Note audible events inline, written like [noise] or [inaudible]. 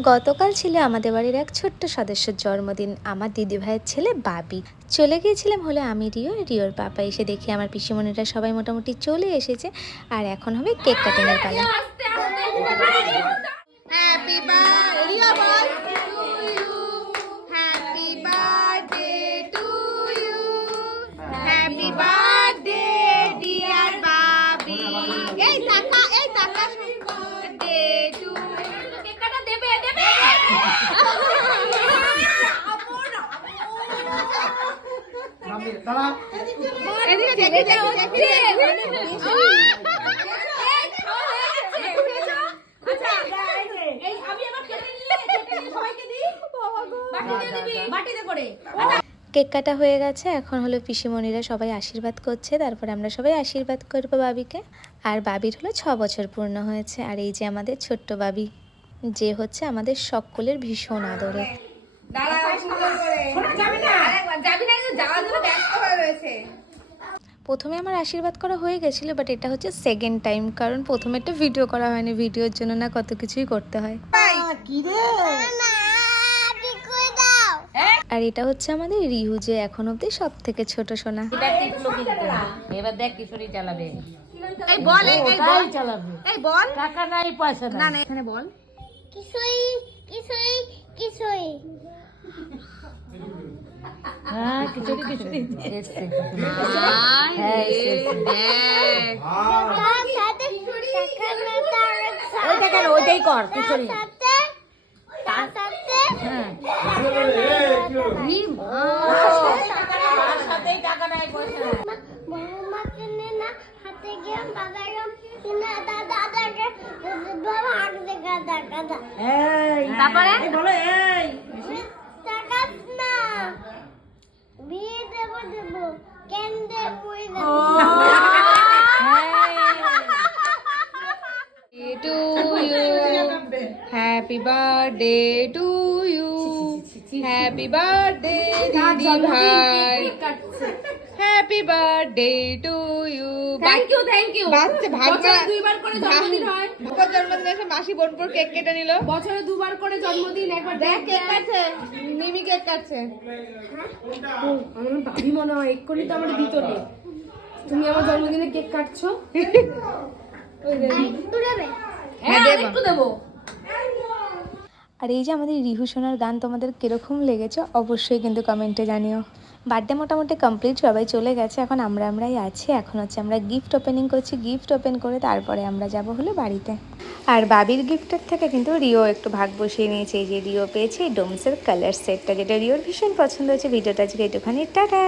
গতকাল ছিল আমাদের বাড়ির এক ছোট্ট সদস্যের জন্মদিন। আমার দিদি ভাইয়ের ছেলে বাবি। চলে গিয়েছিলাম হলো আমি রিও রিওর পাপা এসে দেখি আমার পিসিমণিরা সবাই মোটামুটি চলে এসেছে। আর এখন হবে কেক কাটিংয়ের পালা। Happy birthday ball happy birthday to you happy birthday dear বাবি এই টাকা এই টাকা বার্থডে টু কেকটা দেবে দেবে এদিকে দেখি দেখি দেখি কেক কাটা হয়ে গেছে। এখন হলো পিসিমণিরা সবাই আশীর্বাদ করছে। তারপরে আমরা সবাই আশীর্বাদ করব বাবিকে। আর বাবির হলো ছ বছর পূর্ণ হয়েছে। আর এই যে আমাদের ছোট্ট বাবি যে হচ্ছে আমাদের সকলের ভীষণ আদরে। প্রথমে আমার আশীর্বাদ করা হয়ে গেছিল বাট এটা হচ্ছে সেকেন্ড টাইম কারণ প্রথমে একটা ভিডিও করা হয়নি ভিডিওর জন্য না কত কিছুই করতে হয়। আর এটা হচ্ছে আমাদের রিহু যে এখন অব্দি সব থেকে ছোট সোনা। এবার দেখ কিশোরী চালাবে। এই বল এই চালাবে। এই বল। টাকা নাই পয়সা না না এখানে বল। কিশোরী কিশোরী এসছে হ্যাঁ সাথে সেখানে তার ওইটা কেন ওইটাই কর কিশোরী সাথে তার সাথে হ্যাঁ বৌমা কিনে না হাতে গিয়ে বাবার কিনে দাদা দাদাকে বাবা হাত দেখা দেখা দা এই তারপরে বলো এই টাকা না বিয়ে দেবো দেবো কেন দেবো দেবো to you. Happy birthday to you. Happy birthday, দিদি ভাই happy birthday to you thank you thank you বাচ্চা ভাগ্য দুইবার করে জন্মদিন হয়। ভাগ্য জন্মদিন এসে মাসি বোনপুর কেক কেটে নিল। বছরে দুবার করে জন্মদিন একবার দেখ কেক কাটছে। মিমি কেক কাটছে। আমার ভাবি মনে হয় এক্ষুনি তো আমার দিত নেই তুমি আমার জন্মদিনে কেক কাটছো? [laughs] একটু দেবে? হ্যাঁ একটু দেবো। আর এই যে আমাদের রিহু সোনার গান তোমাদের কীরকম লেগেছে, অবশ্যই কিন্তু কমেন্টে জানিও। বার্থডে মোটামুটি কমপ্লিট, সবাই চলে গেছে, এখন আমরা আমরাই আছি। এখন হচ্ছে আমরা গিফট ওপেনিং করছি গিফট ওপেন করে তারপরে আমরা যাব হলো বাড়িতে। আর বাবির গিফটের থেকে কিন্তু রিও একটু ভাগ বসিয়ে নিয়েছে, এই যে রিও পেয়েছে ডোমসের কালার সেটটা যেটা রিওর ভীষণ পছন্দ হয়েছে। ভিডিওটা আজকে একটুখানি টাটা!